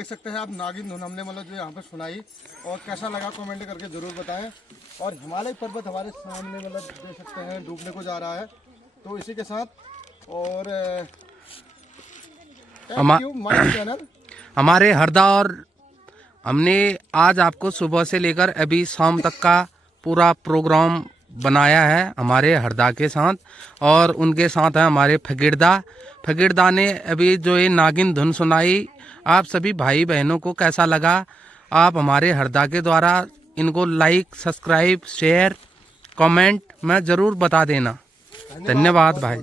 देख सकते हैं आप नागिन धुन हमने मतलब जो यहाँ पे सुनाई, और कैसा लगा कमेंट करके ज़रूर बताएं। और हिमालय पर्वत हमारे सामने मतलब देख सकते हैं डूबने को जा रहा है। तो इसी के साथ और माय चैनल हमारे हरदा, और हमने आज आपको सुबह से लेकर अभी शाम तक का पूरा प्रोग्राम बनाया है हमारे हरदा के साथ, और उनके साथ है हमारे फकीरदा ने अभी जो ये नागिन धुन सुनाई। आप सभी भाई बहनों को कैसा लगा, आप हमारे हरदा के द्वारा इनको लाइक, सब्सक्राइब, शेयर, कमेंट में ज़रूर बता देना। धन्यवाद भाई।